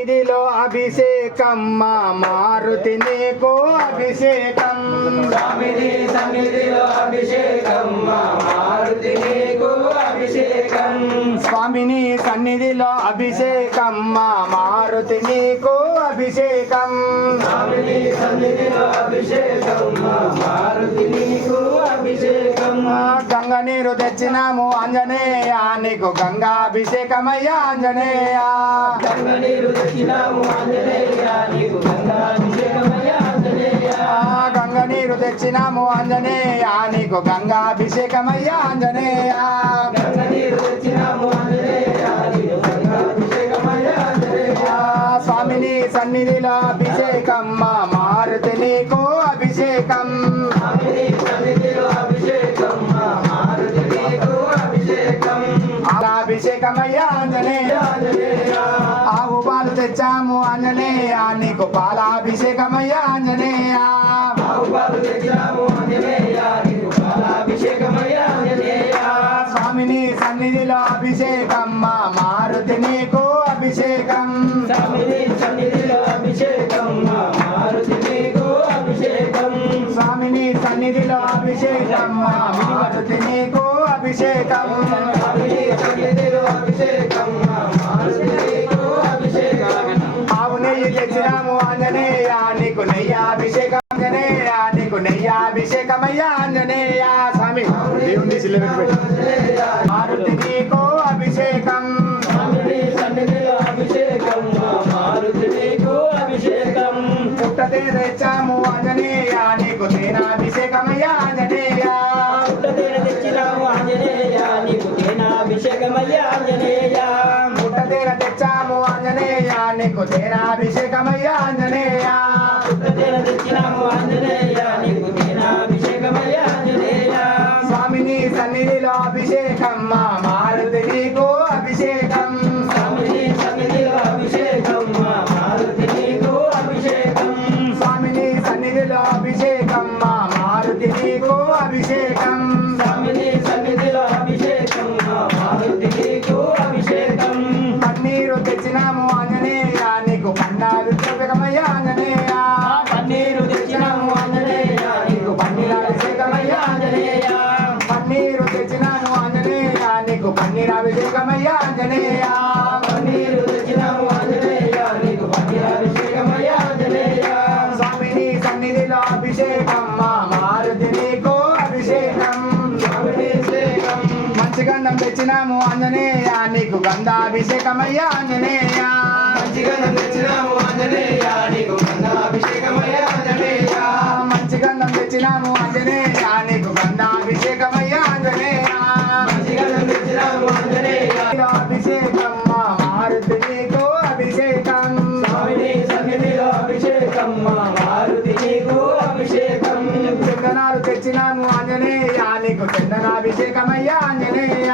ఇదిలో అభిషేకం మా మారుతి నీకు అభిషేకం స్వామిని సన్నిధిలో అభిషేకం మా మారుతి నీకు అభిషేకం స్వామిని సన్నిధిలో అభిషేకం మా మారుతి నీకు అభిషేకం స్వామిని సన్నిధిలో అభిషేకం మా మారుతి నీకు అభిషేకం గంగ నీరు తెచ్చినాము ఆంజనేయ నీకు గంగాభిషేకమయ్యా ఆంజనేయ గంగ నీరు తెచ్చినాము ఆంజనేయ నీకు గంగాభిషేకమయ్యా ఆంజనేయ గంగ నీరు తెచ్చినాము ఆంజనేయ నీకు గంగాభిషేకమయ్యా ఆంజనేయ గంగ నీరు తెచ్చినాము ఆంజనేయ నీకు గంగాభిషేకమయ్యా ఆంజనేయ స్వామిని సన్నిధిలో అభిషేకం మా మారుతి నీకు అభిషేకం స్వామిని సన్నిధిలో అభిషేకం మా మారుతి నీకు అభిషేకం అభిషేకమయ్యా ఆంజనేయ ఆవు పాలు తెచ్చాము ఆంజనేయ నీకు పాలాభిషేకమయ్యా ఆంజనేయ ఆవు పాలు తెచ్చాము ఆంజనేయ నీకు పాలాభిషేకమయ్యా ఆంజనేయ స్వామిని సన్నిధిలో అభిషేకం మా మారుతి నీకు అభిషేకం స్వామిని సన్నిధిలో అభిషేకం మా మారుతి నీకు అభిషేకం స్వామిని సన్నిధిలో అభిషేకం మా మారుతి నీకు అభిషేకం స్వామిని సన్నిధిలో అభిషేకం మా మారుతి నీకు అభిషేకం ఆవు నెయ్యి తెచ్చినాము ఆంజనేయ నీకు నెయ్యాభిషేకం ఆంజనేయ నీకు నెయ్యాభిషేకమయ్యా ఆంజనేయ స్వామి దేవుని మారుతి నీకు అభిషేకం స్వామిని సన్నిధిలో అభిషేకం మా మారుతి నీకు అభిషేకం పుట్టతే తెచ్చాము ఆంజనేయ నీకు తేనాభిషేకమయ్యా ఆంజనేయ పుట్టతేన తెచ్చినాము ఆంజనేయ నీకు తేనాభిషేకమయ్యా ఆంజనేయ పుట్టతేన తెచ్చాము ఆంజనేయ నీకు తేనాభిషేకమయ్యా ఆంజనేయ పుట్టతేన తెచ్చినాము ఆంజనేయ నీకు తేనాభిషేకమయ్యా ఆంజనేయ స్వామిని సన్నిధిలో అభిషేకం మా మారుతి నీకు అభిషేకం స్వామిని సన్నిధిలో అభిషేకం మా మారుతి నీకు అభిషేకం స్వామిని సన్నిధిలో అభిషేకం మా మారుతి నీకు అభిషేకం స్వామిని సన్నిధిలో అభిషేకం మా మారుతి నీకు అభిషేకం పన్నీరు తెచ్చినాము ఆంజనేయ నీకు పన్నాభిషేకమయ్యా ఆంజనేయ పన్నీరు తెచ్చినాము ఆంజనేయ నీకు పన్నీరాభిషేకమయ్యా ఆంజనేయ పన్నీరు తెచ్చినాము ఆంజనేయ నీకు పన్నీరాభిషేకమయ్యా ఆంజనేయ పన్నీరు తెచ్చినాము ఆంజనేయ నీకు పన్నీరాభిషేకమయ్యా ఆంజనేయ స్వామిని సన్నిధిలో అభిషేకం మా మారుతి నీకు అభిషేకం స్వామిని అభిషేకం మంచి గంధం తెచ్చినాము ఆంజనేయ నీకు గంధాభిషేకమయ్యా ఆంజనేయ మంచిగా తెచ్చినాము ఆంజనేయ నీకు గంధాభిషేకమయ్యా ఆంజనేయ మంచి గంధం తెచ్చినాము ఆంజనేయ నీకు గంధాభిషేకమయ్యా ఆంజనేయ మంచిగా తెచ్చినాము ఆంజనేయ అభిషేకం మా మారుతి నీకు అభిషేకం స్వామిని సన్నిధిలో అభిషేకం మా మారుతి నీకు అభిషేకం చందనాలు తెచ్చినాము ఆంజనేయ నీకు చందనాభిషేకమయ్యా ఆంజనేయ